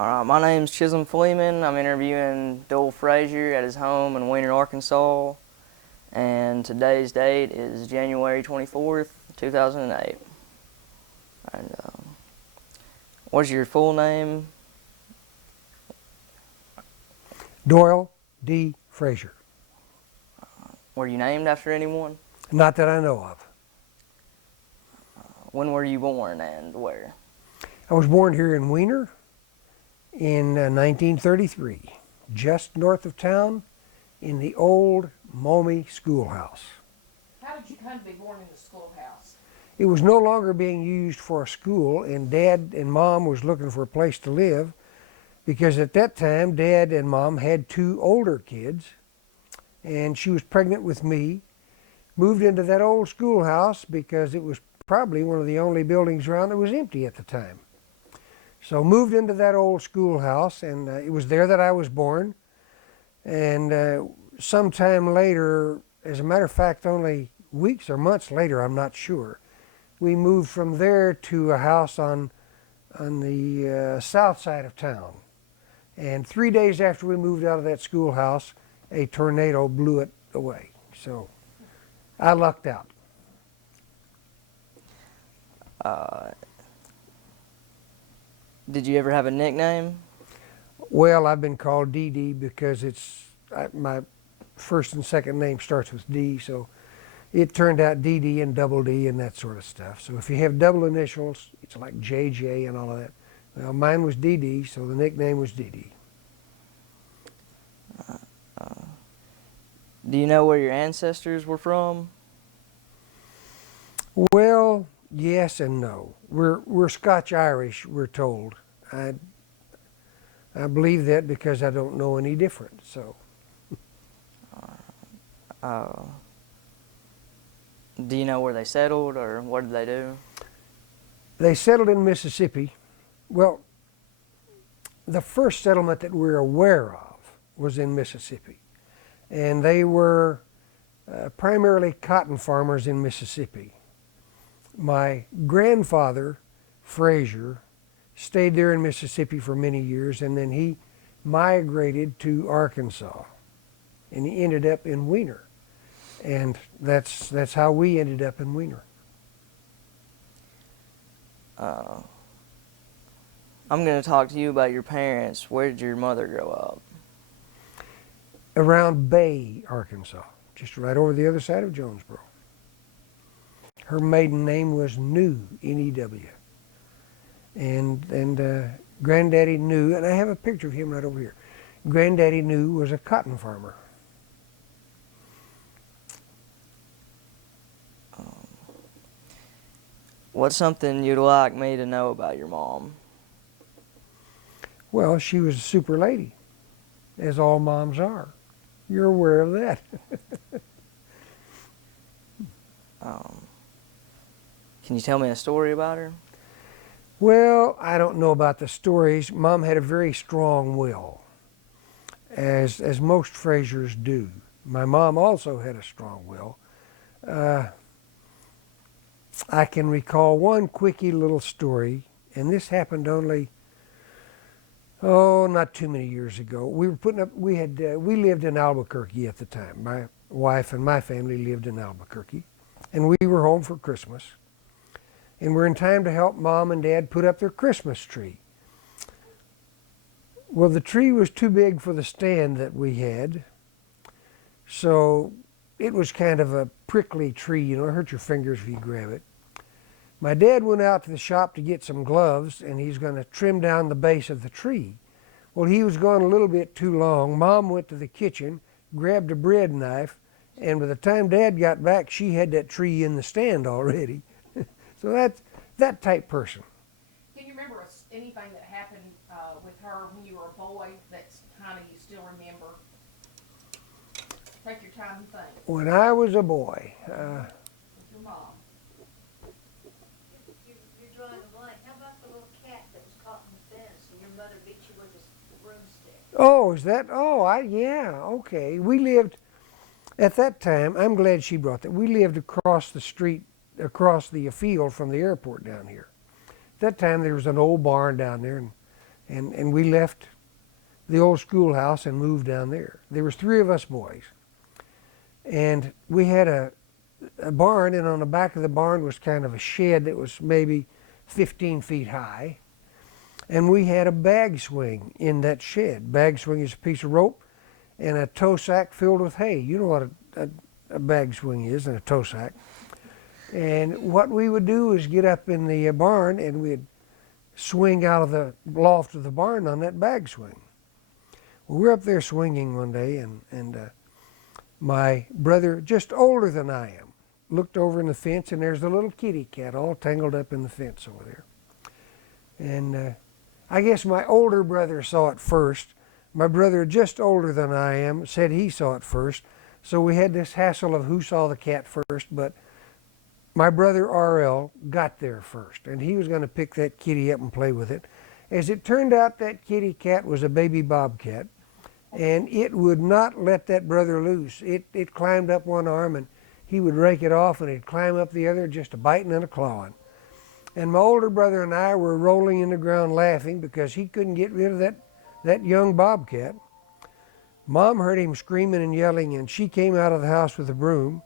My name's Chisom Flemon. I'm interviewing Doyl Frasier at his home in Weiner, Arkansas, and today's date is January 24th, 2008. And what's your full name? Doyl D. Frasier. Were you named after anyone? Not that I know of. When were you born and where? I was born here in Weiner in 1933, just north of town in the old Momey schoolhouse. How did you come to be born in the schoolhouse? It was no longer being used for a school, and Dad and Mom was looking for a place to live because at that time Dad and Mom had two older kids, and she was pregnant with me, moved into that old schoolhouse because it was probably one of the only buildings around that was empty at the time. So moved into that old schoolhouse, and it was there that I was born. And sometime later, as a matter of fact, only weeks or months later, I'm not sure, we moved from there to a house on the south side of town. And 3 days after we moved out of that schoolhouse, a tornado blew it away. So I lucked out. Did you ever have a nickname? Well, I've been called DD because my first and second name starts with D, so it turned out DD and double D and that sort of stuff. So if you have double initials, it's like JJ and all of that. Well, mine was DD, so the nickname was DD. Do you know where your ancestors were from? Well, yes and no. We're Scotch-Irish, we're told. I believe that because I don't know any different. So. Do you know where they settled or what did they do? They settled in Mississippi. Well, the first settlement that we're aware of was in Mississippi. And they were primarily cotton farmers in Mississippi. My grandfather, Frasier, stayed there in Mississippi for many years, and then he migrated to Arkansas, and he ended up in Weiner. And that's how we ended up in Weiner. I'm going to talk to you about your parents. Where did your mother grow up? Around Bay, Arkansas, just right over the other side of Jonesboro. Her maiden name was New, N-E-W. And Granddaddy New, and I have a picture of him right over here. Granddaddy New was a cotton farmer. What's something you'd like me to know about your mom? Well, she was a super lady, as all moms are. You're aware of that. Can you tell me a story about her? Well, I don't know about the stories. Mom had a very strong will, as most Frasiers do. My mom also had a strong will. I can recall one quickie little story, and this happened only, not too many years ago. We lived in Albuquerque at the time. My wife and my family lived in Albuquerque, and we were home for Christmas. And we're in time to help Mom and Dad put up their Christmas tree. Well, the tree was too big for the stand that we had, so it was kind of a prickly tree, it hurt your fingers if you grab it. My dad went out to the shop to get some gloves, and he's going to trim down the base of the tree. Well, he was going a little bit too long. Mom went to the kitchen, grabbed a bread knife, and by the time Dad got back, she had that tree in the stand already. So that's that type person. Can you remember anything that happened with her when you were a boy that's kind of you still remember? Take your time and think. When I was a boy, With your mom. You're drawing a blank. How about the little cat that was caught in the fence and your mother beat you with a broomstick? oh, is that, yeah, okay. We lived, at that time, I'm glad she brought that, we lived across the street, across the field from the airport down here. At that time, there was an old barn down there, And we left the old schoolhouse and moved down there. There was 3 of us boys. And we had a barn, and on the back of the barn was kind of a shed that was maybe 15 feet high. And we had a bag swing in that shed. Bag swing is a piece of rope and a tow sack filled with hay. You know what a bag swing is, and a tow sack. And what we would do is get up in the barn and we'd swing out of the loft of the barn on that bag swing. Well, we're up there swinging one day, and my brother, just older than I am, looked over in the fence, and there's the little kitty cat all tangled up in the fence over there. And I guess my older brother saw it first. My brother, just older than I am, said he saw it first. So we had this hassle of who saw the cat first, but my brother R.L. got there first, and he was going to pick that kitty up and play with it. As it turned out, that kitty cat was a baby bobcat, and it would not let that brother loose. It climbed up one arm, and he would rake it off, and it'd climb up the other, just a biting and a clawing. And my older brother and I were rolling in the ground laughing because he couldn't get rid of that young bobcat. Mom heard him screaming and yelling, and she came out of the house with a broom.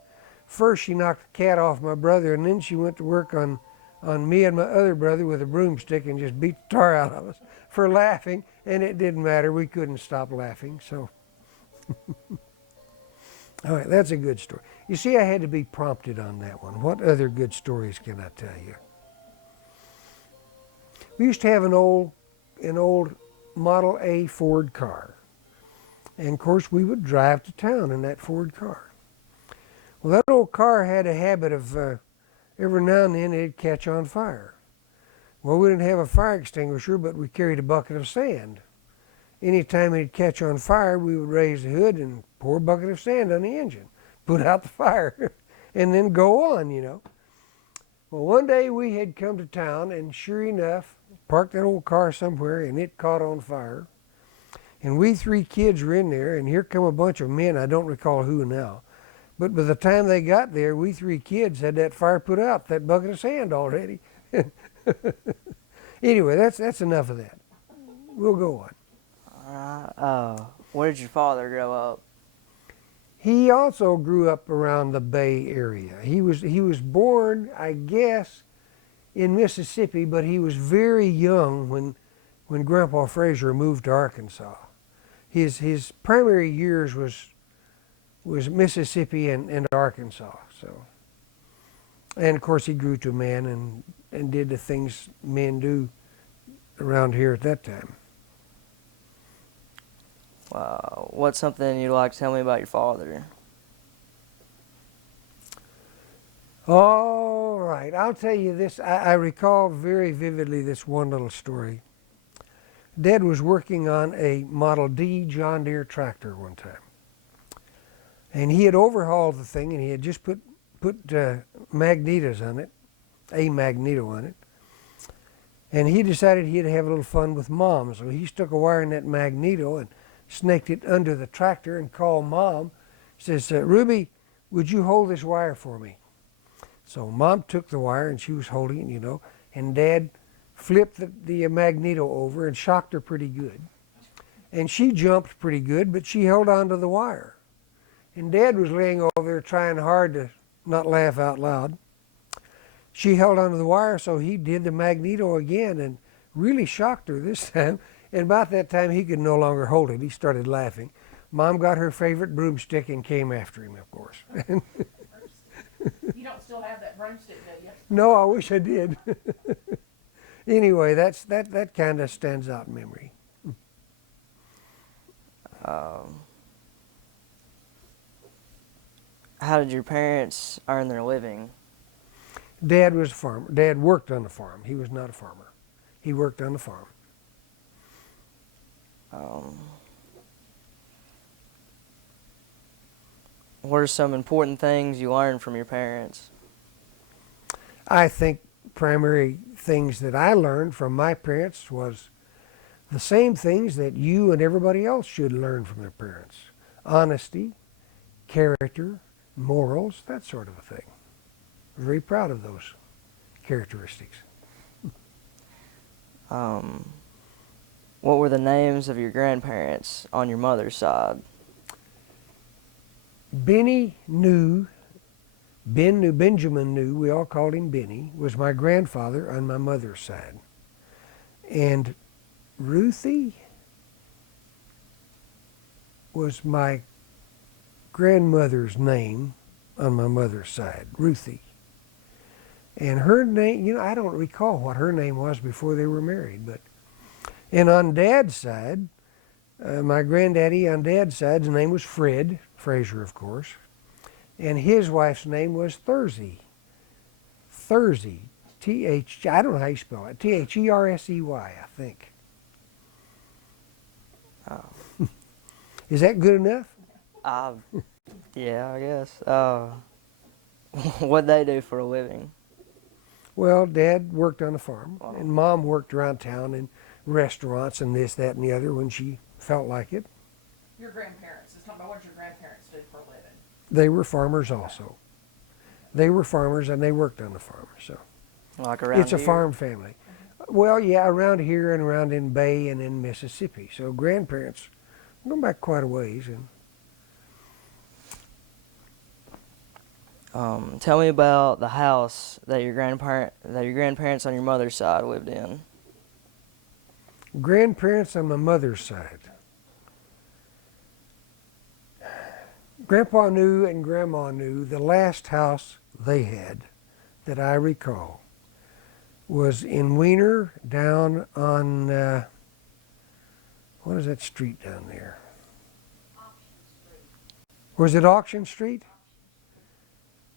First she knocked the cat off my brother, and then she went to work on me and my other brother with a broomstick and just beat the tar out of us for laughing, and it didn't matter. We couldn't stop laughing, so. All right, that's a good story. You see, I had to be prompted on that one. What other good stories can I tell you? We used to have an old Model A Ford car. And of course, we would drive to town in that Ford car. Well, that old car had a habit of every now and then it'd catch on fire. Well, we didn't have a fire extinguisher, but we carried a bucket of sand. Anytime it'd catch on fire, we would raise the hood and pour a bucket of sand on the engine, put out the fire, and then go on, you know. Well, one day we had come to town, and sure enough, parked that old car somewhere, and it caught on fire. And we 3 kids were in there, and here come a bunch of men, I don't recall who now. But by the time they got there, we 3 kids had that fire put out, that bucket of sand already. Anyway, that's enough of that. We'll go on. Where did your father grow up? He also grew up around the Bay Area. He was born, I guess, in Mississippi, but he was very young when Grandpa Frasier moved to Arkansas. His primary years was Mississippi and Arkansas. So, and of course he grew to a man and did the things men do around here at that time. What's something you'd like to tell me about your father? All right, I'll tell you this. I recall very vividly this one little story. Dad was working on a Model D John Deere tractor one time. And he had overhauled the thing, and he had just put magnetos on it, a magneto on it. And he decided he'd have a little fun with Mom. So he stuck a wire in that magneto and snaked it under the tractor and called Mom. Says, Ruby, would you hold this wire for me? So Mom took the wire, and she was holding it, you know, and Dad flipped the magneto over and shocked her pretty good. And she jumped pretty good, but she held on to the wire. And Dad was laying over there trying hard to not laugh out loud. She held onto the wire, so he did the magneto again and really shocked her this time. And about that time, he could no longer hold it. He started laughing. Mom got her favorite broomstick and came after him, of course. You don't still have that broomstick, do you? No, I wish I did. Anyway, that kind of stands out in memory. How did your parents earn their living? Dad was a farmer. Dad worked on the farm. He was not a farmer. He worked on the farm. What are some important things you learned from your parents? I think primary things that I learned from my parents was the same things that you and everybody else should learn from their parents. Honesty, character, morals, that sort of a thing. Very proud of those characteristics. What were the names of your grandparents on your mother's side? Benny New, Benjamin New, we all called him Benny, was my grandfather on my mother's side. And Ruthie was my grandmother's name on my mother's side, Ruthie. And her name, you know, I don't recall what her name was before they were married, but, and on Dad's side, my granddaddy on Dad's side's name was Fred Frasier, of course, and his wife's name was Thursey. Thursey, I don't know how you spell it, Thersey, I think. Oh. Is that good enough? Yeah, I guess. What'd they do for a living? Well, Dad worked on a farm, Wow. and Mom worked around town in restaurants and this, that, and the other when she felt like it. Your grandparents, let's talk about what your grandparents did for a living. They were farmers also. They were farmers and they worked on the farm, so. Like around It's a here? farm family. Well, yeah, around here and around in Bay and in Mississippi. So grandparents, going back quite a ways. And Tell me about the house that your grandparents on your mother's side lived in. grandparents on my mother's side. Grandpa knew and Grandma knew the last house they had that I recall was in Wiener down on, what is that street down there? Was it Auction Street?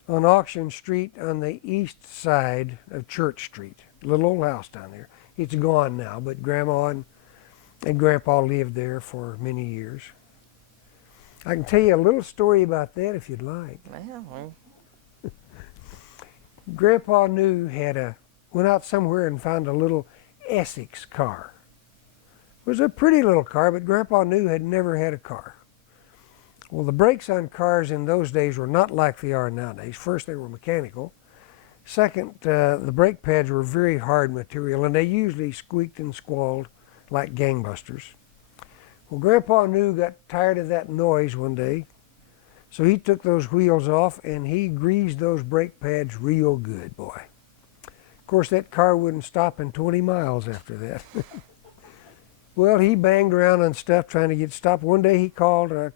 On Auction Street on the east side of Church Street. Little old house down there. It's gone now, but Grandma and Grandpa lived there for many years. I can tell you a little story about that if you'd like. Yeah, well, Grandpa knew went out somewhere and found a little Essex car. It was a pretty little car, but Grandpa knew had never had a car. Well, the brakes on cars in those days were not like they are nowadays. First, they were mechanical. Second, the brake pads were very hard material, and they usually squeaked and squalled like gangbusters. Well, Grandpa knew got tired of that noise one day, so he took those wheels off and he greased those brake pads real good, boy. Of course, that car wouldn't stop in 20 miles after that. Well, he banged around on stuff trying to get stopped. One day he called my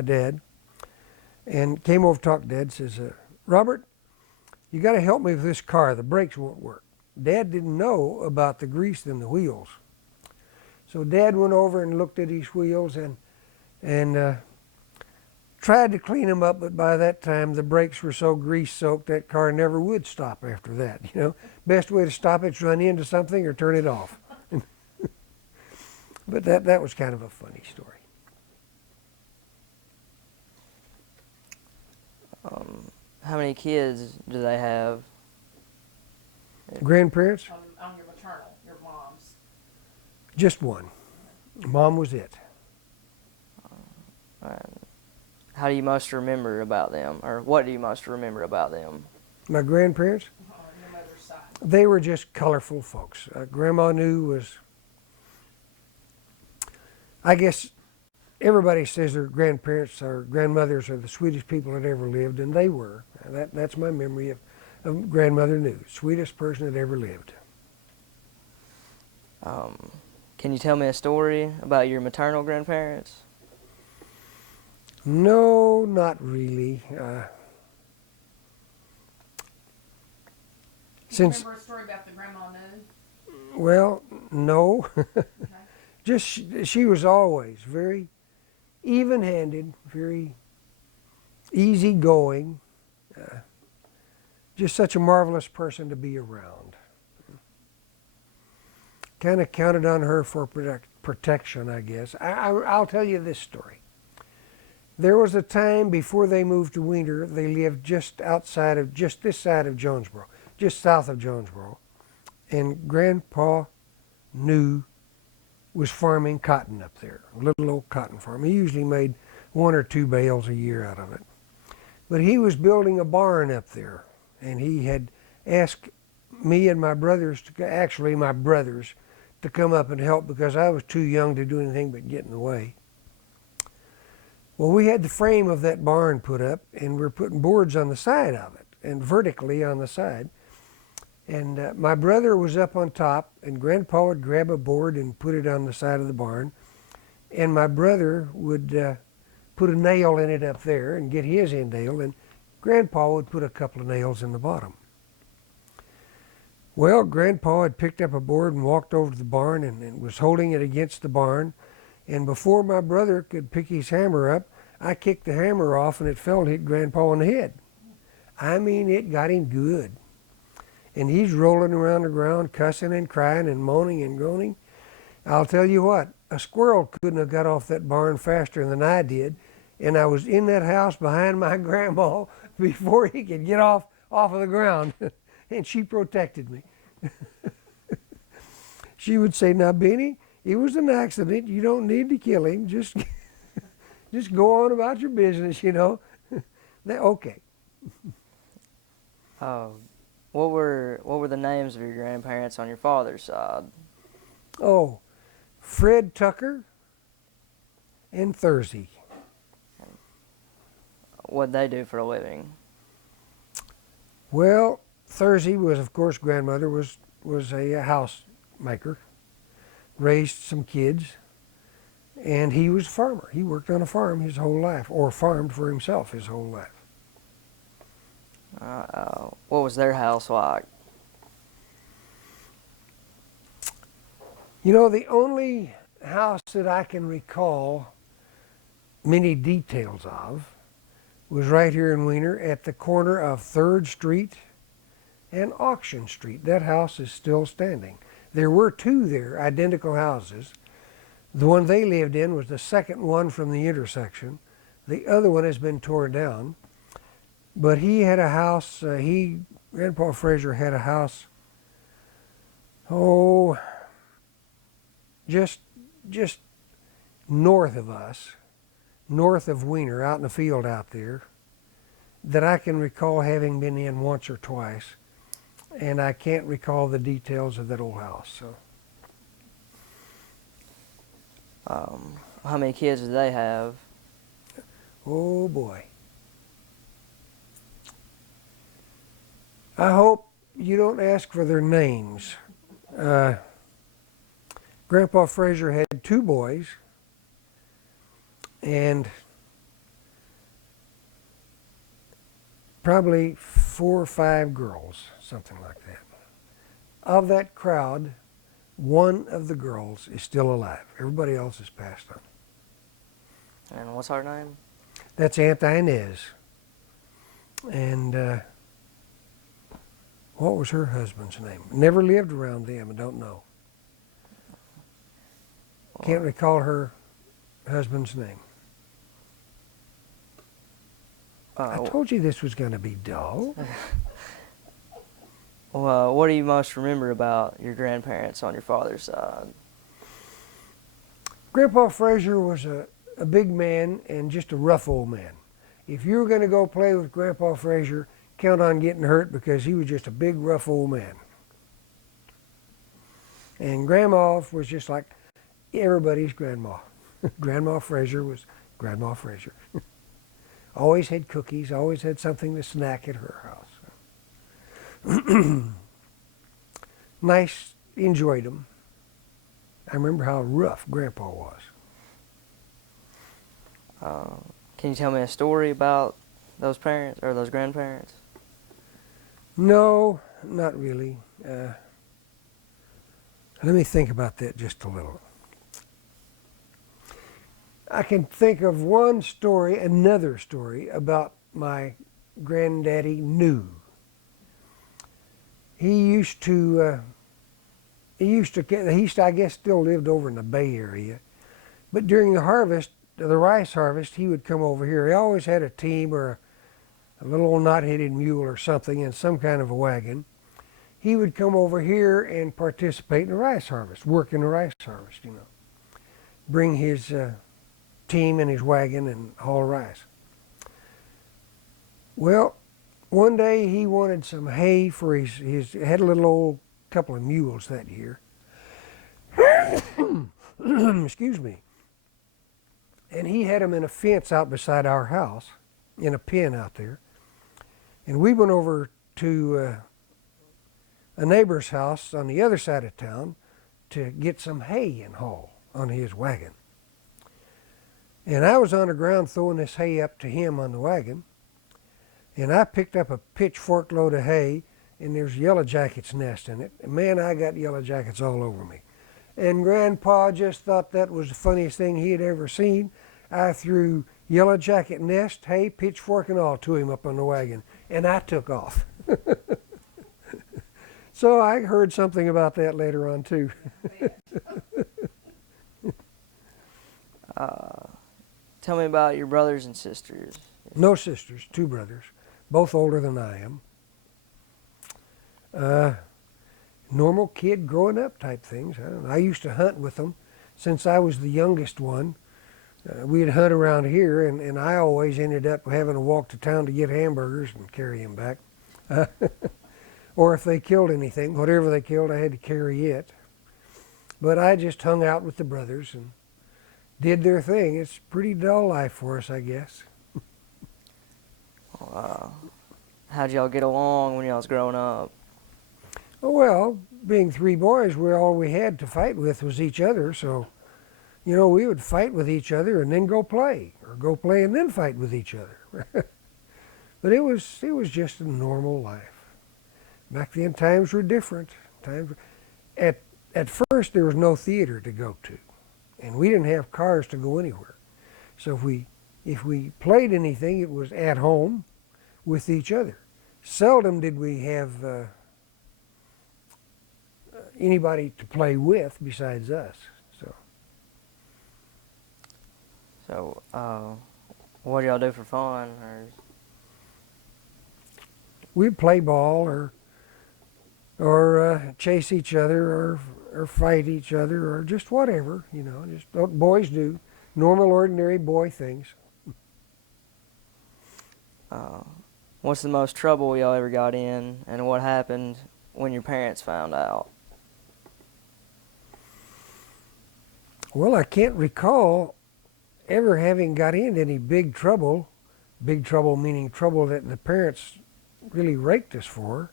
dad and came over to talk to Dad. Says, Robert, you got to help me with this car. The brakes won't work. Dad didn't know about the grease in the wheels. So Dad went over and looked at his wheels and tried to clean them up, but by that time the brakes were so grease-soaked that car never would stop after that. You know, best way to stop it is run into something or turn it off. But that was kind of a funny story. how many kids do they have? Grandparents? On your maternal, your mom's. Just one. Mom was it. How do you most remember about them? Or what do you most remember about them? My grandparents? On your mother's side. They were just colorful folks. Grandma knew was, I guess everybody says their grandparents or grandmothers are the sweetest people that ever lived, and they were. That's my memory of Grandmother New, sweetest person that ever lived. Can you tell me a story about your maternal grandparents? No, not really. Since, Remember a story about the grandma knew? well, no. Okay. Just she was always very even-handed, very easygoing. Just such a marvelous person to be around. Kind of counted on her for protection, I guess. I'll tell you this story. There was a time before they moved to Wiener, they lived just this side of Jonesboro, just south of Jonesboro. And Grandpa was farming cotton up there, a little old cotton farm. He usually made 1 or 2 bales a year out of it. But he was building a barn up there, and he had asked me and my brothers, to come up and help because I was too young to do anything but get in the way. Well, we had the frame of that barn put up, and we're putting boards on the side of it, and vertically on the side. And my brother was up on top, and Grandpa would grab a board and put it on the side of the barn. And my brother would put a nail in it up there and get his end nail, and Grandpa would put a couple of nails in the bottom. Well, Grandpa had picked up a board and walked over to the barn and was holding it against the barn. And before my brother could pick his hammer up, I kicked the hammer off and it fell and hit Grandpa in the head. I mean, it got him good. And he's rolling around the ground, cussing and crying and moaning and groaning. I'll tell you what, a squirrel couldn't have got off that barn faster than I did. And I was in that house behind my grandma before he could get off of the ground. And she protected me. She would say, "Now, Benny, it was an accident. You don't need to kill him. Just go on about your business, you know." Okay. What were the names of your grandparents on your father's side? Oh, Fred Tucker and Thursday. What'd they do for a living? Well, Thursday was, of course, grandmother was a housemaker, raised some kids, and he was a farmer. He worked on a farm his whole life, or farmed for himself his whole life. What was their house like? You know, the only house that I can recall many details of was right here in Wiener at the corner of 3rd Street and Auction Street. That house is still standing. There were two there, identical houses. The one they lived in was the second one from the intersection. The other one has been torn down. But he had a house, Grandpa Frasier had a house, just north of us, north of Wiener, out in the field out there, that I can recall having been in once or twice. And I can't recall the details of that old house. So, how many kids did they have? oh boy. I hope you don't ask for their names. Grandpa Frasier had 2 boys and probably 4 or 5 girls, something like that. Of that crowd, one of the girls is still alive. Everybody else has passed on. And what's her name? That's Aunt Inez. And what was her husband's name? Never lived around them, I don't know. Can't recall her husband's name. I told you this was going to be dull. Well, what do you most remember about your grandparents on your father's side? Grandpa Frasier was a big man and just a rough old man. If you were going to go play with Grandpa Frasier, count on getting hurt because he was just a big rough old man. And Grandma was just like everybody's grandma. Grandma Frasier was Grandma Frasier. Always had cookies, always had something to snack at her house. Nice, enjoyed them. I remember how rough Grandpa was. Can you tell me a story about those parents or those grandparents? No, not really. Let me think about that just a little. I can think of one story, another story about my granddaddy New. He I guess still lived over in the Bay Area, but during the harvest, the rice harvest, he would come over here. He always had a team or a little old knot-headed mule or something in some kind of a wagon. He would come over here and participate in the rice harvest, work in the rice harvest, you know. Bring his team in his wagon and haul rice. Well, one day he wanted some hay for his had a little old couple of mules that year. Excuse me. And he had them in a fence out beside our house, in a pen out there. And we went over to a neighbor's house on the other side of town to get some hay and haul on his wagon. And I was on the ground throwing this hay up to him on the wagon. And I picked up a pitchfork load of hay, and there's yellow jacket's nest in it. And man, I got yellow jackets all over me. And Grandpa just thought that was the funniest thing he had ever seen. I threw yellow jacket nest, hay, pitchfork, and all to him up on the wagon, and I took off. So I heard something about that later on too. Tell me about your brothers and sisters. No sisters, 2 brothers, both older than I am. Normal kid growing up type things. I used to hunt with them since I was the youngest one. We'd hunt around here, and I always ended up having to walk to town to get hamburgers and carry them back. Or if they killed anything, whatever they killed, I had to carry it. But I just hung out with the brothers and did their thing. It's a pretty dull life for us, I guess. How'd y'all get along when y'all was growing up? Oh, well, being 3 boys, all we had to fight with was each other, so you know, we would fight with each other and then go play, or go play and then fight with each other. But it was just a normal life. Back then, times were different. At first, there was no theater to go to, and we didn't have cars to go anywhere. So if we played anything, it was at home with each other. Seldom did we have anybody to play with besides us. So, what do y'all do for fun? Or We'd play ball or chase each other or fight each other or just whatever, you know, just what boys do, normal, ordinary boy things. what's the most trouble y'all ever got in, and what happened when your parents found out? Well, I can't recall ever having got into any big trouble meaning trouble that the parents really raked us for.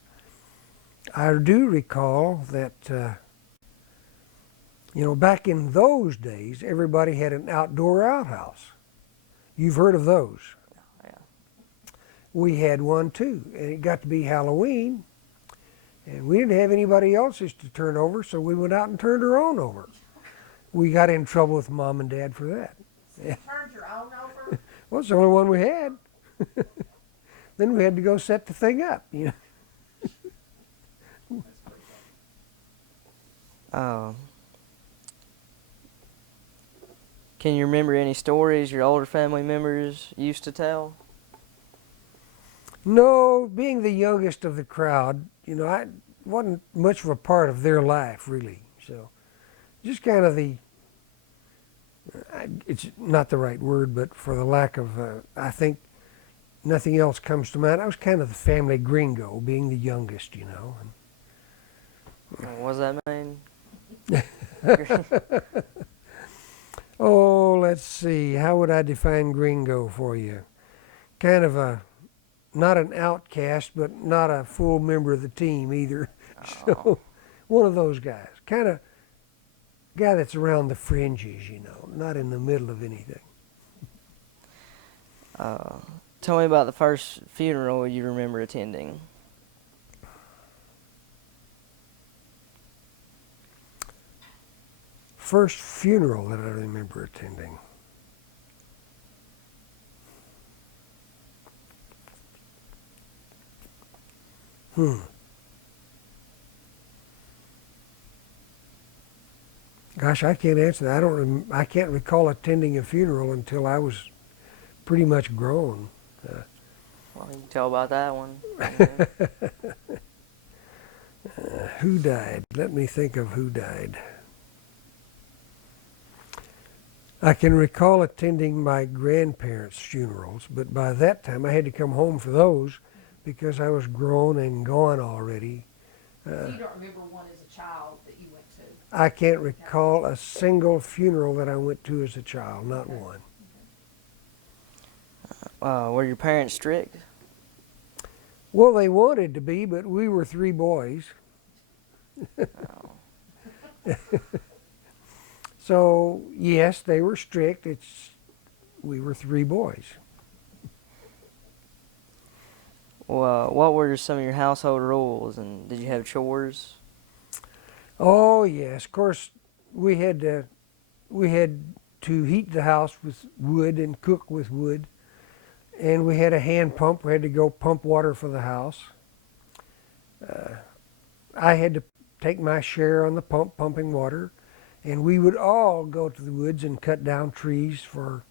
I do recall that, back in those days, everybody had an outdoor outhouse. You've heard of those. Yeah. We had one too, and it got to be Halloween, and we didn't have anybody else's to turn over, so we went out and turned our own over. We got in trouble with Mom and Dad for that. You turned your own over? Well, it's the only one we had. Then we had to go set the thing up, Can you remember any stories your older family members used to tell? No, being the youngest of the crowd, I wasn't much of a part of their life, really. So just kind of it's not the right word, but for the lack of, I think nothing else comes to mind. I was kind of the family gringo, being the youngest, What does that mean? Oh, let's see. How would I define gringo for you? Kind of not an outcast, but not a full member of the team either. Oh. So, one of those guys. Kind of guy that's around the fringes, not in the middle of anything. Tell me about the first funeral you remember attending. First funeral that I remember attending. Gosh, I can't answer that. I can't recall attending a funeral until I was pretty much grown. Well, you can tell about that one. Who died? Let me think of who died. I can recall attending my grandparents' funerals, but by that time I had to come home for those because I was grown and gone already. So you don't remember one as a child that you went to? I can't recall a single funeral that I went to as a child, not Okay. one. Were your parents strict? Well, they wanted to be, but we were three boys. So, yes, they were strict. We were three boys. Well, what were some of your household rules, and did you have chores? Oh, yes. Of course, we had to heat the house with wood and cook with wood. And we had a hand pump. We had to go pump water for the house. I had to take my share on the pump, pumping water. And we would all go to the woods and cut down trees for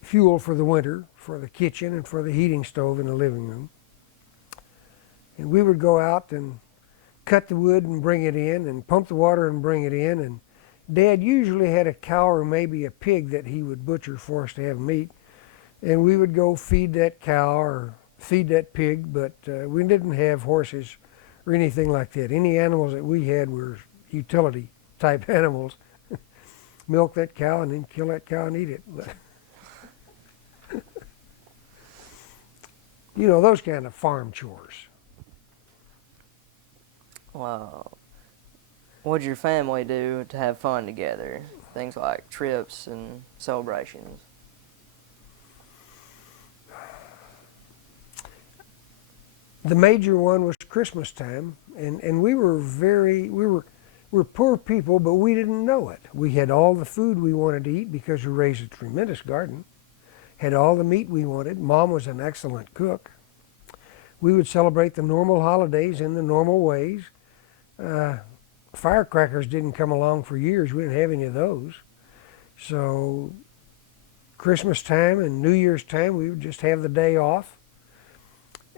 fuel for the winter, for the kitchen, and for the heating stove in the living room. And we would go out and cut the wood and bring it in, and pump the water and bring it in. And Dad usually had a cow or maybe a pig that he would butcher for us to have meat. And we would go feed that cow or feed that pig, but we didn't have horses or anything like that. Any animals that we had were utility type animals. Milk that cow and then kill that cow and eat it. You know, those kind of farm chores. Well, what did your family do to have fun together? Things like trips and celebrations. The major one was Christmas time, and we were poor people, but we didn't know it. We had all the food we wanted to eat because we raised a tremendous garden. Had all the meat we wanted. Mom was an excellent cook. We would celebrate the normal holidays in the normal ways. Firecrackers didn't come along for years. We didn't have any of those. So Christmas time and New Year's time, we would just have the day off.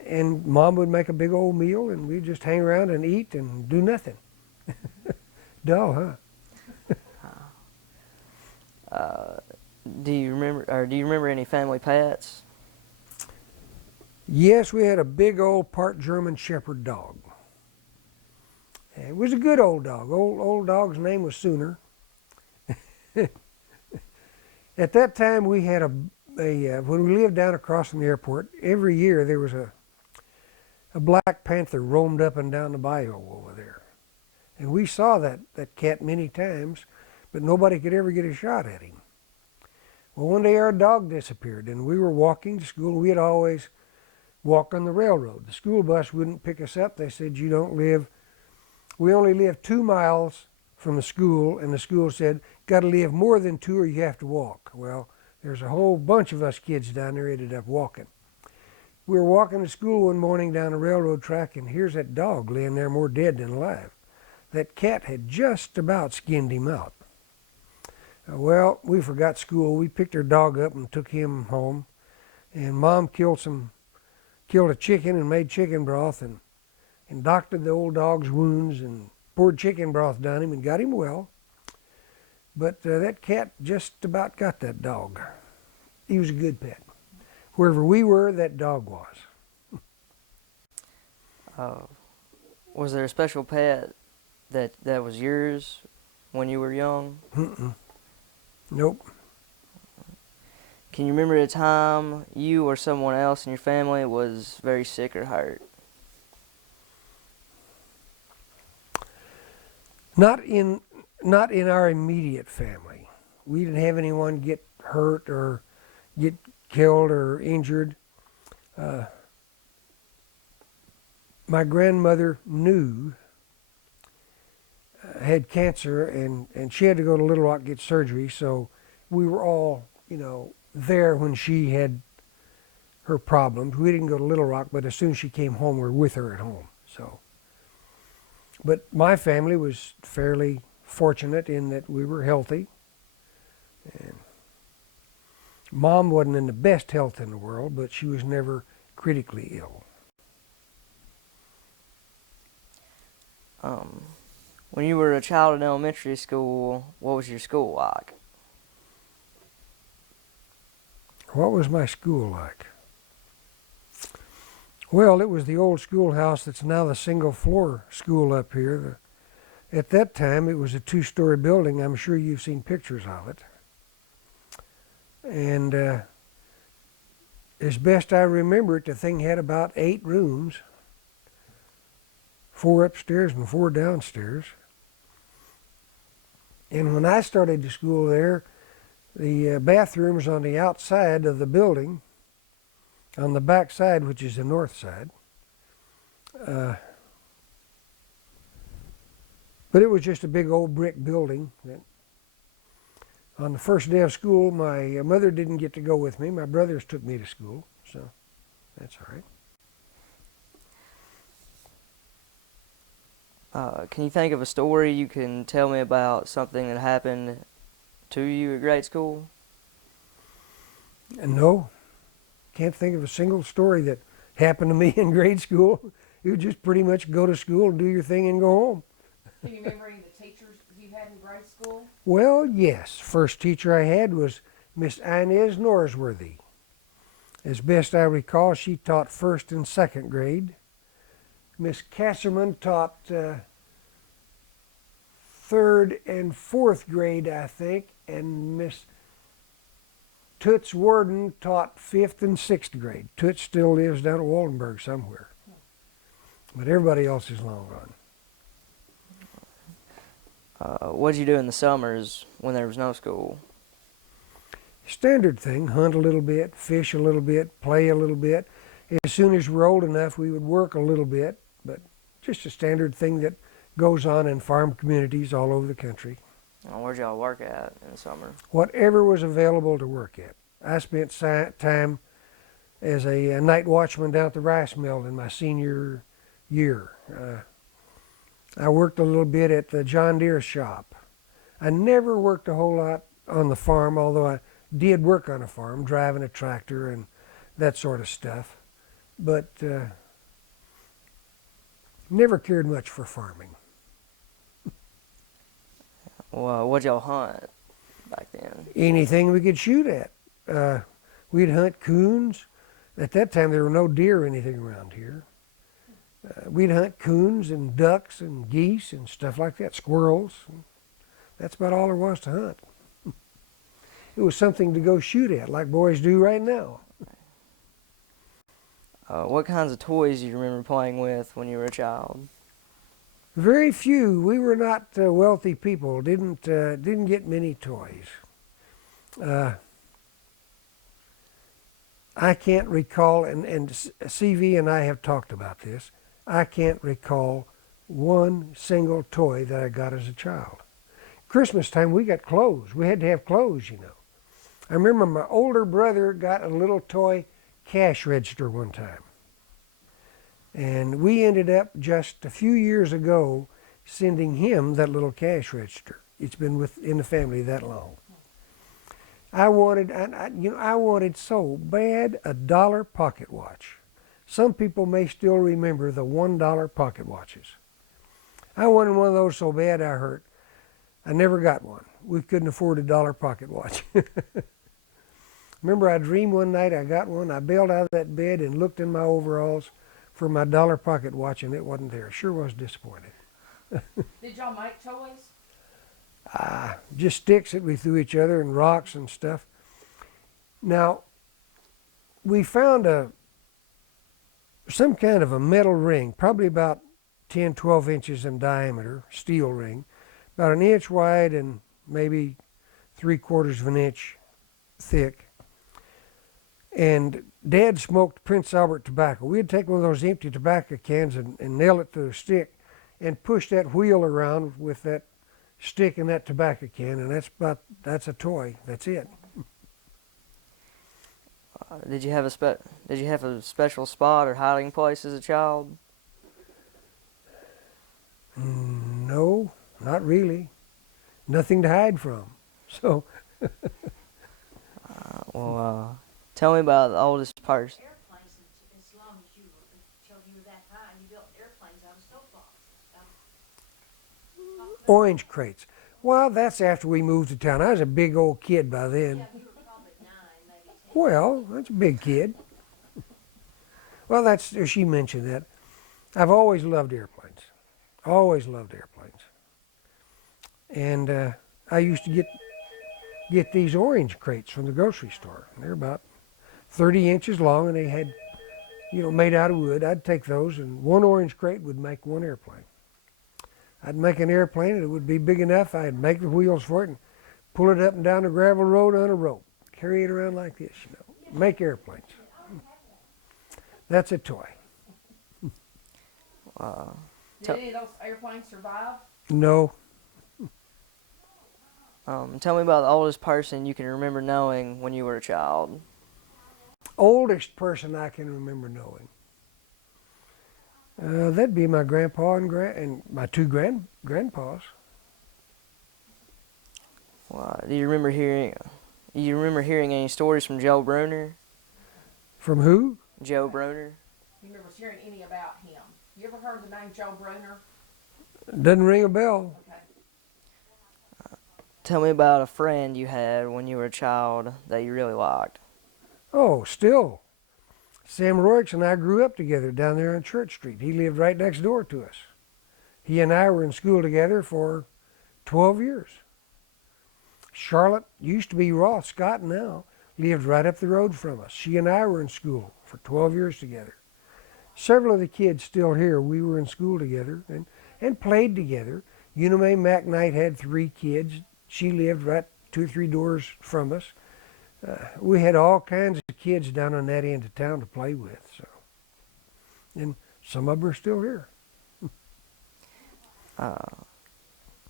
And Mom would make a big old meal, and we'd just hang around and eat and do nothing. Dull, huh? Do you remember any family pets? Yes, we had a big old part German Shepherd dog. And it was a good old dog. Old dog's name was Sooner. At that time, we had when we lived down across from the airport, every year there was a black panther roamed up and down the bayou over there. And we saw that cat many times, but nobody could ever get a shot at him. Well, one day our dog disappeared, and we were walking to school. We had always walked on the railroad. The school bus wouldn't pick us up. They said, we only live 2 miles from the school, and the school said, got to live more than 2 or you have to walk. Well, there's a whole bunch of us kids down there ended up walking. We were walking to school one morning down the railroad track, and here's that dog laying there more dead than alive. That cat had just about skinned him out. Well, we forgot school. We picked our dog up and took him home. And Mom killed a chicken and made chicken broth and doctored the old dog's wounds and poured chicken broth down him and got him well. But that cat just about got that dog. He was a good pet. Wherever we were, that dog was. Was there a special pet that was yours when you were young? Nope. Can you remember a time you or someone else in your family was very sick or hurt? Not in our immediate family. We didn't have anyone get hurt or get killed or injured. My grandmother had cancer, and she had to go to Little Rock get surgery, so we were all, there when she had her problems. We didn't go to Little Rock, but as soon as she came home, we were with her at home. But my family was fairly fortunate in that we were healthy. And Mom wasn't in the best health in the world, but she was never critically ill. When you were a child in elementary school, what was your school like? What was my school like? Well, it was the old schoolhouse that's now the single-floor school up here. At that time, it was a two-story building. I'm sure you've seen pictures of it. And as best I remember it, the thing had about 8 rooms, 4 upstairs and 4 downstairs. And when I started to school there, the bathrooms on the outside of the building, on the back side, which is the north side. But it was just a big old brick building. On the first day of school, my mother didn't get to go with me. My brothers took me to school, so that's all right. Can you think of a story you can tell me about something that happened to you at grade school? No, can't think of a single story that happened to me in grade school. You just pretty much go to school and do your thing and go home. Can you remember any of the teachers you had in grade school? Well, yes. First teacher I had was Miss Inez Norsworthy. As best I recall, she taught first and second grade. Miss Casserman taught third and fourth grade, I think, and Miss Toots Warden taught fifth and sixth grade. Toots still lives down at Waldenburg somewhere, but everybody else is long gone. What did you do in the summers when there was no school? Standard thing, hunt a little bit, fish a little bit, play a little bit. As soon as we're old enough, we would work a little bit, but just a standard thing that goes on in farm communities all over the country. Where'd y'all work at in the summer? Whatever was available to work at. I spent time as a night watchman down at the rice mill in my senior year. I worked a little bit at the John Deere shop. I never worked a whole lot on the farm, although I did work on a farm, driving a tractor and that sort of stuff. But never cared much for farming. Well, what'd y'all hunt back then? Anything we could shoot at. We'd hunt coons. At that time, there were no deer or anything around here. We'd hunt coons and ducks and geese and stuff like that, squirrels. That's about all there was to hunt. It was something to go shoot at, like boys do right now. What kinds of toys do you remember playing with when you were a child? Very few. We were not wealthy people. Didn't get many toys. I can't recall, and CV and I have talked about this. I can't recall one single toy that I got as a child. Christmas time, we got clothes. We had to have clothes, you know. I remember my older brother got a little toy cash register one time. And we ended up just a few years ago sending him that little cash register. It's been in the family that long. I wanted so bad a dollar pocket watch. Some people may still remember the $1 pocket watches. I wanted one of those so bad I never got one. We couldn't afford a dollar pocket watch. Remember, I dreamed one night I got one. I bailed out of that bed and looked in my overalls for my dollar pocket watch, and it wasn't there. Sure was disappointed. Did y'all make toys? Just sticks that we threw each other and rocks and stuff. Now, we found some kind of a metal ring, probably about 10, 12 inches in diameter, steel ring, about an inch wide and maybe 3/4 of an inch thick. And Dad smoked Prince Albert tobacco. We'd take one of those empty tobacco cans and nail it to a stick and push that wheel around with that stick in that tobacco can, and that's a toy. That's it. Did you have a special spot or hiding place as a child? No, not really. Nothing to hide from. So. Tell me about the oldest person. Airplanes, as long as until you were that high, and you built airplanes out of stovepots. Orange crates. Well, that's after we moved to town. I was a big old kid by then. Yeah, you were probably 9, maybe 10. Well, that's a big kid. Well, that's she mentioned that. I've always loved airplanes. Always loved airplanes. And I used to get these orange crates from the grocery store. They're about 30 inches long, and they had, made out of wood. I'd take those, and one orange crate would make one airplane. I'd make an airplane, and it would be big enough. I'd make the wheels for it and pull it up and down the gravel road on a rope. Carry it around like this, Make airplanes. That's a toy. Did any of those airplanes survive? No. Tell me about the oldest person you can remember knowing when you were a child. Oldest person I can remember knowing. That'd be my grandpa and my two grandpas. Do you remember hearing any stories from Joe Bruner? From who? Joe Bruner. You remember hearing any about him? You ever heard the name Joe Bruner? Doesn't ring a bell. Okay. Tell me about a friend you had when you were a child that you really liked. Oh, still. Sam Royx and I grew up together down there on Church Street. He lived right next door to us. He and I were in school together for 12 years. Charlotte used to be Roth Scott now, lived right up the road from us. She and I were in school for 12 years together. Several of the kids still here, we were in school together and played together. Unime McKnight had 3 kids. She lived right 2 or 3 doors from us. We had all kinds of kids down on that end of town to play with. And some of them are still here.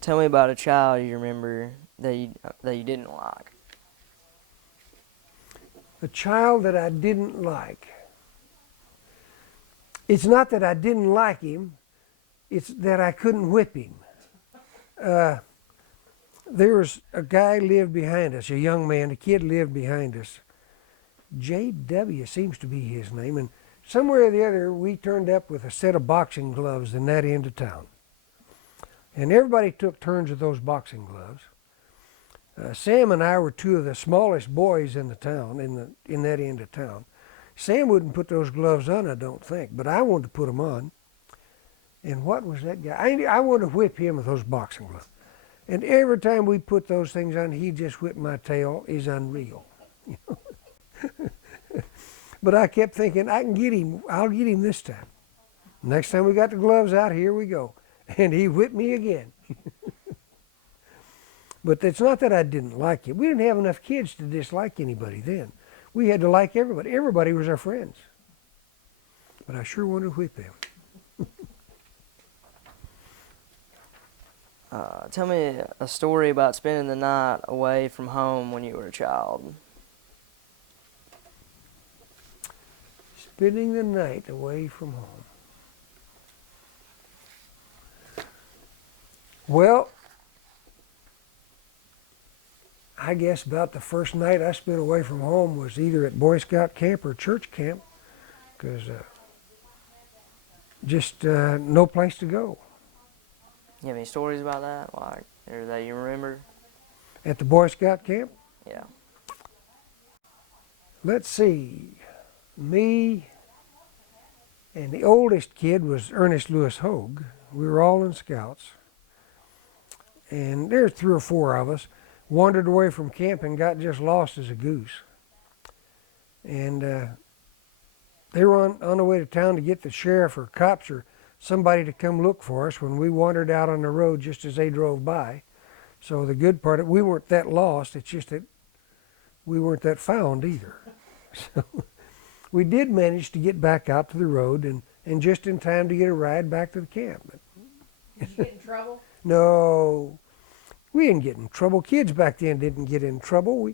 Tell me about a child you remember that you didn't like. A child that I didn't like. It's not that I didn't like him, it's that I couldn't whip him. There was a guy lived behind us, a young man, a kid lived behind us. J.W. seems to be his name, and somewhere or the other we turned up with a set of boxing gloves in that end of town. And everybody took turns with those boxing gloves. Sam and I were 2 of the smallest boys in the town, in that end of town. Sam wouldn't put those gloves on, I don't think, but I wanted to put them on. And what was that guy? I wanted to whip him with those boxing gloves. And every time we put those things on, he just whipped my tail. Is unreal. But I kept thinking, I can get him. I'll get him this time. Next time we got the gloves out, here we go. And he whipped me again. But it's not that I didn't like him. We didn't have enough kids to dislike anybody then. We had to like everybody. Everybody was our friends. But I sure wanted to whip him. Tell me a story about spending the night away from home when you were a child. Spending the night away from home. Well, I guess about the first night I spent away from home was either at Boy Scout camp or church camp, because just no place to go. You have any stories about that, or that you remember? At the Boy Scout camp? Yeah. Let's see. Me and the oldest kid was Ernest Lewis Hogue. We were all in Scouts. And there's 3 or 4 of us. Wandered away from camp and got just lost as a goose. And they were on the way to town to get the sheriff or cops or somebody to come look for us when we wandered out on the road just as they drove by. So the good part, we weren't that lost, it's just that we weren't that found either. So we did manage to get back out to the road and just in time to get a ride back to the camp. Did you get in trouble? No, we didn't get in trouble. Kids back then didn't get in trouble.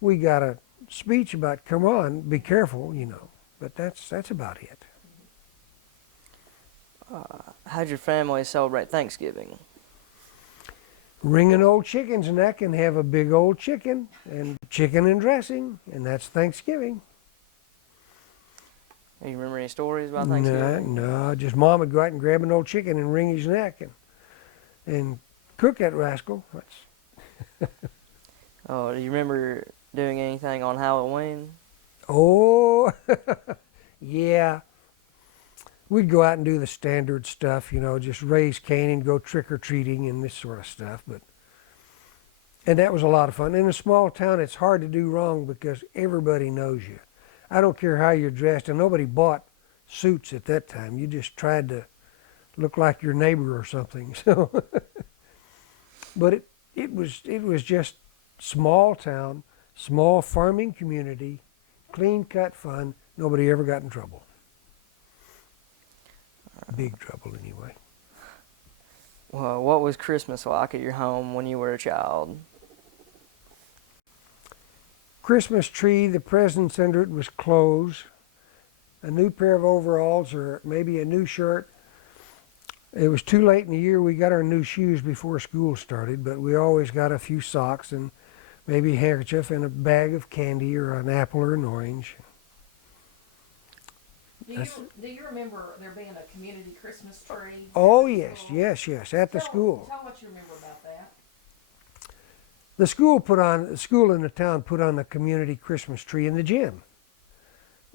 We got a speech about, come on, be careful, but that's about it. How'd your family celebrate Thanksgiving? Wring an old chicken's neck and have a big old chicken and dressing, and that's Thanksgiving. Do you remember any stories about Thanksgiving? No, just Mom would go out and grab an old chicken and wring his neck and cook that rascal. Oh, do you remember doing anything on Halloween? Oh, Yeah, we'd go out and do the standard stuff, you know, just raise cane and go trick-or-treating and this sort of stuff. And that was a lot of fun. In a small town, it's hard to do wrong because everybody knows you. I don't care how you're dressed, and nobody bought suits at that time. You just tried to look like your neighbor or something. So, but it was just small town, small farming community, clean cut fun. Nobody ever got in trouble. Big trouble anyway. Well, what was Christmas like at your home when you were a child? Christmas tree, the presents under it was clothes, a new pair of overalls or maybe a new shirt. It was too late in the year. We got our new shoes before school started, but we always got a few socks and maybe a handkerchief and a bag of candy or an apple or an orange. Do you remember there being a community Christmas tree? Oh, at the yes, school? yes, at the school. Tell what you remember about that. The school in the town put on the community Christmas tree in the gym.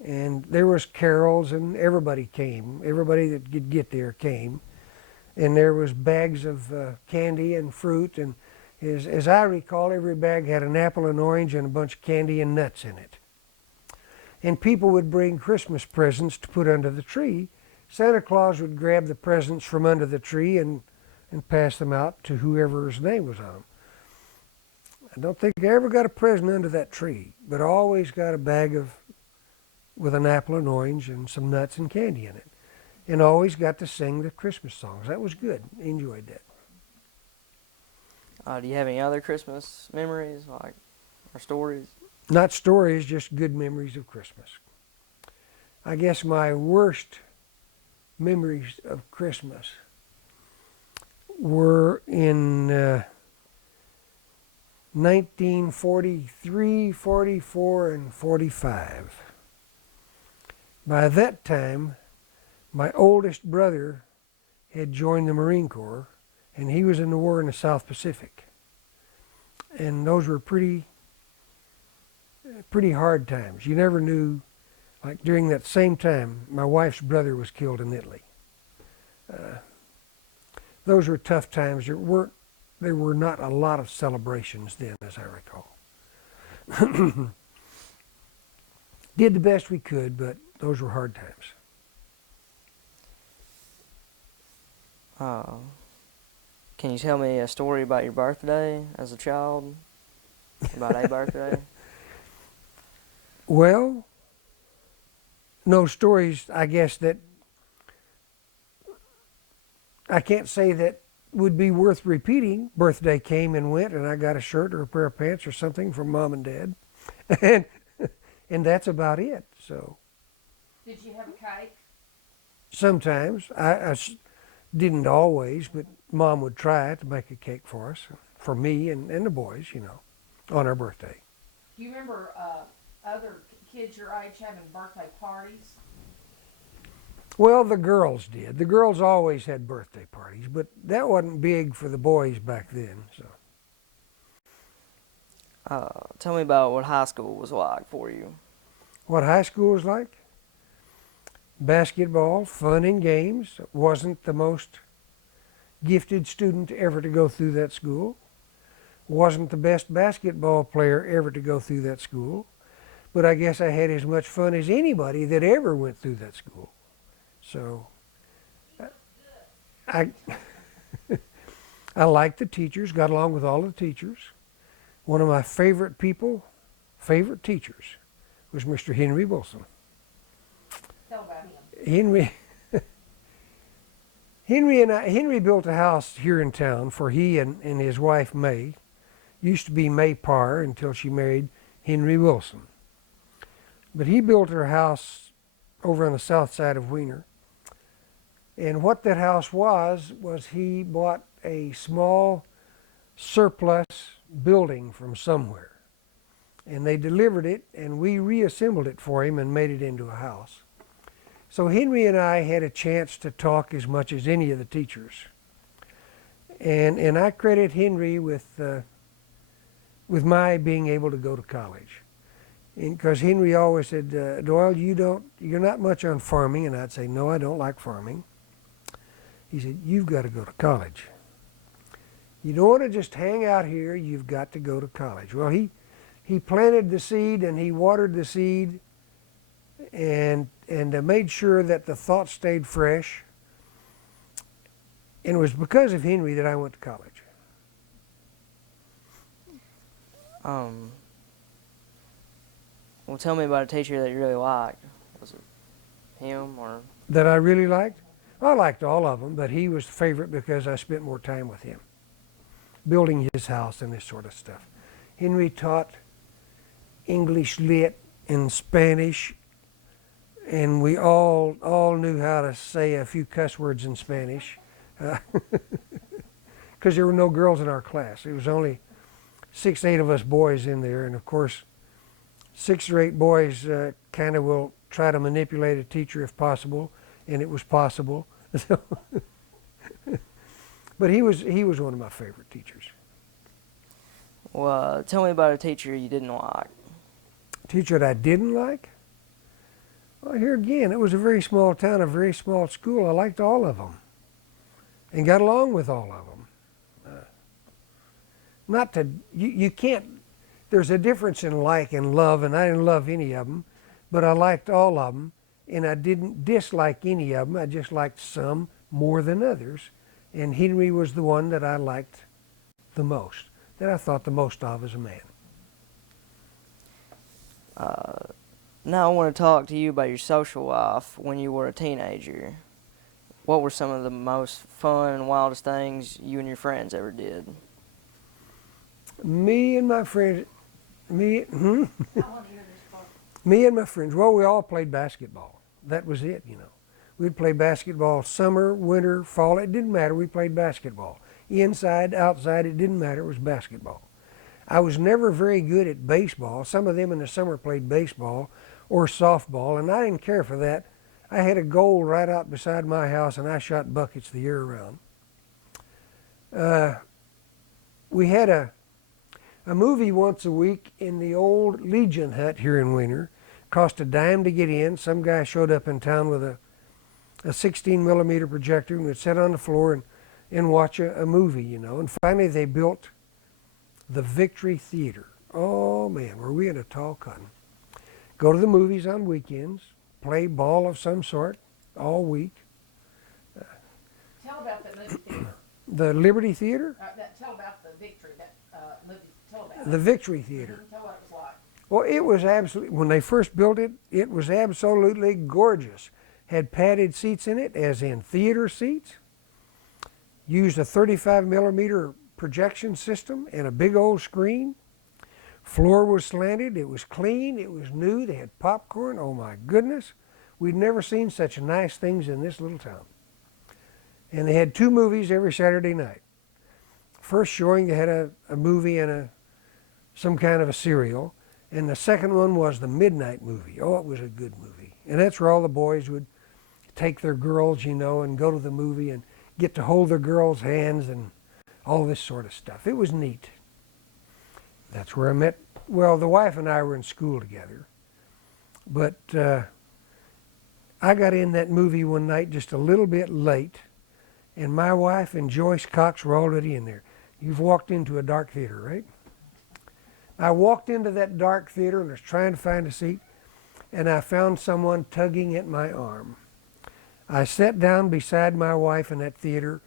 And there was carols and everybody came. Everybody that could get there came. And there was bags of candy and fruit. And as I recall, every bag had an apple and orange and a bunch of candy and nuts in it. And people would bring Christmas presents to put under the tree. Santa Claus would grab the presents from under the tree and pass them out to whoever's name was on them. I don't think I ever got a present under that tree, but I always got a bag with an apple and orange and some nuts and candy in it. And always got to sing the Christmas songs. That was good. Enjoyed that. Do you have any other Christmas memories, like, or stories? Not stories, just good memories of Christmas. I guess my worst memories of Christmas were in 1943, 44, and 45. By that time, my oldest brother had joined the Marine Corps, and he was in the war in the South Pacific. And those were pretty hard times. You never knew, like during that same time, my wife's brother was killed in Italy. Those were tough times. There were not a lot of celebrations then, as I recall. Did the best we could, but those were hard times. Can you tell me a story about your birthday as a child? About a birthday? Well, no stories, I guess, that I can't say that would be worth repeating. Birthday came and went, and I got a shirt or a pair of pants or something from Mom and Dad. And that's about it. So Did you have a cake? sometimes, I didn't always, but Mom would try to make a cake for us, for me and the boys, you know, on our birthday. Do you remember other kids your age having birthday parties? Well, the girls did. The girls always had birthday parties, but that wasn't big for the boys back then. So, Tell me about what high school was like for you. what high school was like? Basketball, fun and games. Wasn't the most gifted student ever to go through that school. Wasn't the best basketball player ever to go through that school. But I guess I had as much fun as anybody that ever went through that school. So I I liked the teachers, got along with all the teachers. One of my favorite teachers, was Mr. Henry Wilson. Tell about him. Henry built a house here in town for he and his wife May. Used to be May Parr until she married Henry Wilson. But he built her house over on the south side of Wiener. And what that house was he bought a small surplus building from somewhere. And they delivered it, and we reassembled it for him and made it into a house. So Henry and I had a chance to talk as much as any of the teachers. And I credit Henry with my being able to go to college. because Henry always said, Doyle, you're not much on farming. And I'd say, no, I don't like farming. He said, you've got to go to college. You don't want to just hang out here. You've got to go to college. Well, he planted the seed and he watered the seed and made sure that the thought stayed fresh. And it was because of Henry that I went to college. Well, tell me about a teacher that you really liked. Was it him or? That I really liked? I liked all of them, but he was the favorite because I spent more time with him, building his house and this sort of stuff. Henry taught English Lit and Spanish, and we all knew how to say a few cuss words in Spanish, because there were no girls in our class. It was only 6, 8 of us boys in there, and of course 6 or 8 boys kind of will try to manipulate a teacher if possible, and it was possible. But he was one of my favorite teachers. Well, tell me about a teacher you didn't like. Teacher that I didn't like? Well, here again, it was a very small town, a very small school. I liked all of them and got along with all of them. You can't, there's a difference in like and love, and I didn't love any of them, but I liked all of them, and I didn't dislike any of them. I just liked some more than others, and Henry was the one that I liked the most, that I thought the most of as a man. Now I want to talk to you about your social life when you were a teenager. What were some of the most fun and wildest things you and your friends ever did? Me and my friends, I want to hear this part. me and my friends, well, we all played basketball. That was it, you know. We'd play basketball summer, winter, fall. It didn't matter. We played basketball. Inside, outside, it didn't matter. It was basketball. I was never very good at baseball. Some of them in the summer played baseball or softball, and I didn't care for that. I had a goal right out beside my house, and I shot buckets the year round. We had a movie once a week in the old Legion hut here in Wiener. Cost a dime to get in. Some guy showed up in town with a 16 millimeter projector and would sit on the floor and watch a movie, you know. And finally they built the Victory Theater. Oh man, were we in a tall cotton. Go to the movies on weekends, play ball of some sort all week. Tell about the movie theater. The Liberty Theater? Tell about the Victory. Movie. Tell about The it. Victory Theater. Tell what it was like. Well, it was absolutely, when they first built it, it was absolutely gorgeous. Had padded seats in it, as in theater seats. Used a 35 millimeter projection system and a big old screen. Floor was slanted, it was clean, it was new, they had popcorn, oh my goodness. We'd never seen such nice things in this little town. And they had 2 movies every Saturday night. First showing, they had a movie and some kind of a serial. And the second one was the midnight movie. Oh, it was a good movie. And that's where all the boys would take their girls, you know, and go to the movie and get to hold their girls' hands and all this sort of stuff. It was neat. That's where I met, well, the wife and I were in school together. But I got in that movie one night just a little bit late, and my wife and Joyce Cox were already in there. You've walked into a dark theater, right? I walked into that dark theater and was trying to find a seat, and I found someone tugging at my arm. I sat down beside my wife in that theater,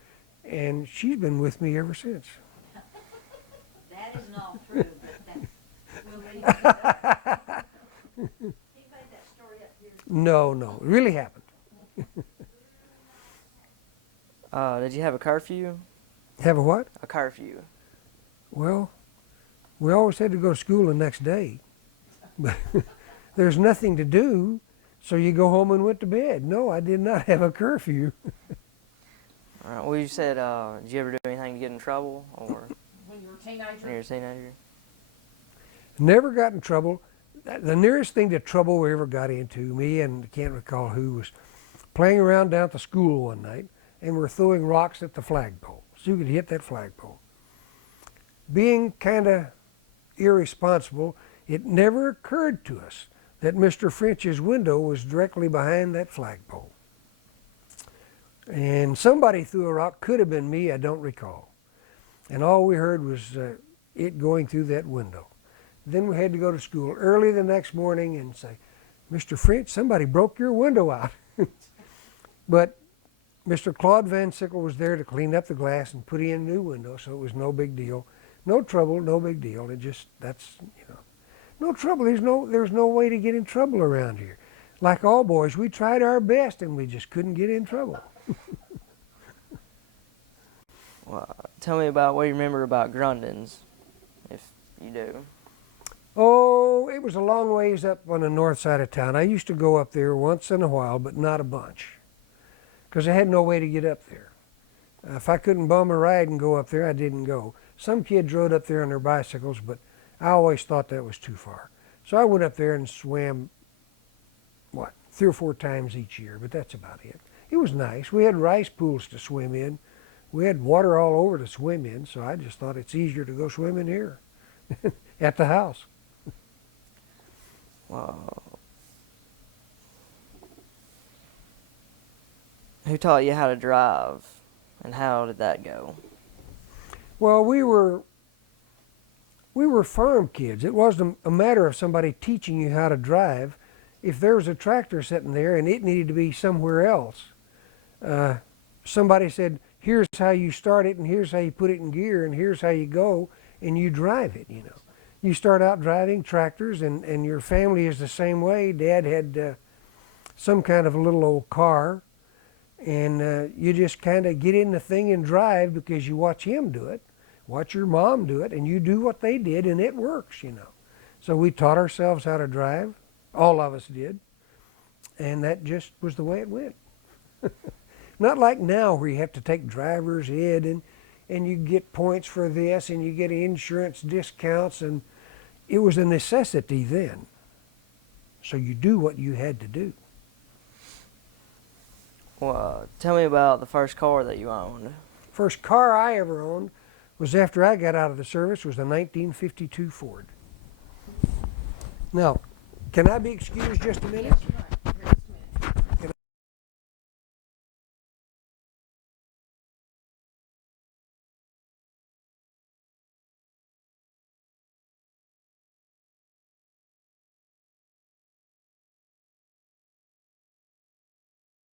and she's been with me ever since. That isn't all true, but we'll leave it up. He made that story up here. No, it really happened. Did you have a curfew? Have a what? A curfew. Well, we always had to go to school the next day. But there's nothing to do, so you go home and went to bed. No, I did not have a curfew. All right, well, you said, did you ever do anything to get in trouble or When you were a teenager. when you were a teenager? Never got in trouble. The nearest thing to trouble we ever got into, me and I can't recall who, was playing around down at the school one night, and we're throwing rocks at the flagpole, so you could hit that flagpole. Being kind of irresponsible, It never occurred to us that Mr. French's window was directly behind that flagpole. And somebody threw a rock, could have been me, I don't recall. And all we heard was it going through that window. Then we had to go to school early the next morning and say, Mr. French, somebody broke your window out. But Mr. Claude Van Sickle was there to clean up the glass and put in a new window, so it was no big deal. No trouble, no big deal. It just, that's, no trouble. There's no way to get in trouble around here. Like all boys, we tried our best and we just couldn't get in trouble. Well, tell me about what you remember about Grundens, if you do. Oh, it was a long ways up on the north side of town. I used to go up there once in a while, but not a bunch, because I had no way to get up there. If I couldn't bum a ride and go up there, I didn't go. Some kids rode up there on their bicycles, but I always thought that was too far. So I went up there and swam, 3 or 4 times each year, but that's about it. It was nice. We had rice pools to swim in. We had water all over to swim in, so I just thought it's easier to go swim in here at the house. Wow. Who taught you how to drive, and how did that go? Well, we were farm kids. It wasn't a matter of somebody teaching you how to drive. If there was a tractor sitting there and it needed to be somewhere else, somebody said, here's how you start it, and here's how you put it in gear, and here's how you go, and you drive it, You start out driving tractors, and your family is the same way. Dad had some kind of a little old car, and you just kind of get in the thing and drive because you watch him do it, watch your mom do it, and you do what they did, and it works, So we taught ourselves how to drive. All of us did. And that just was the way it went. Not like now where you have to take driver's ed and you get points for this and you get insurance discounts, and it was a necessity then. So you do what you had to do. Well, tell me about the first car that you owned. First car I ever owned was after I got out of the service, was a 1952 Ford. Now, can I be excused just a minute?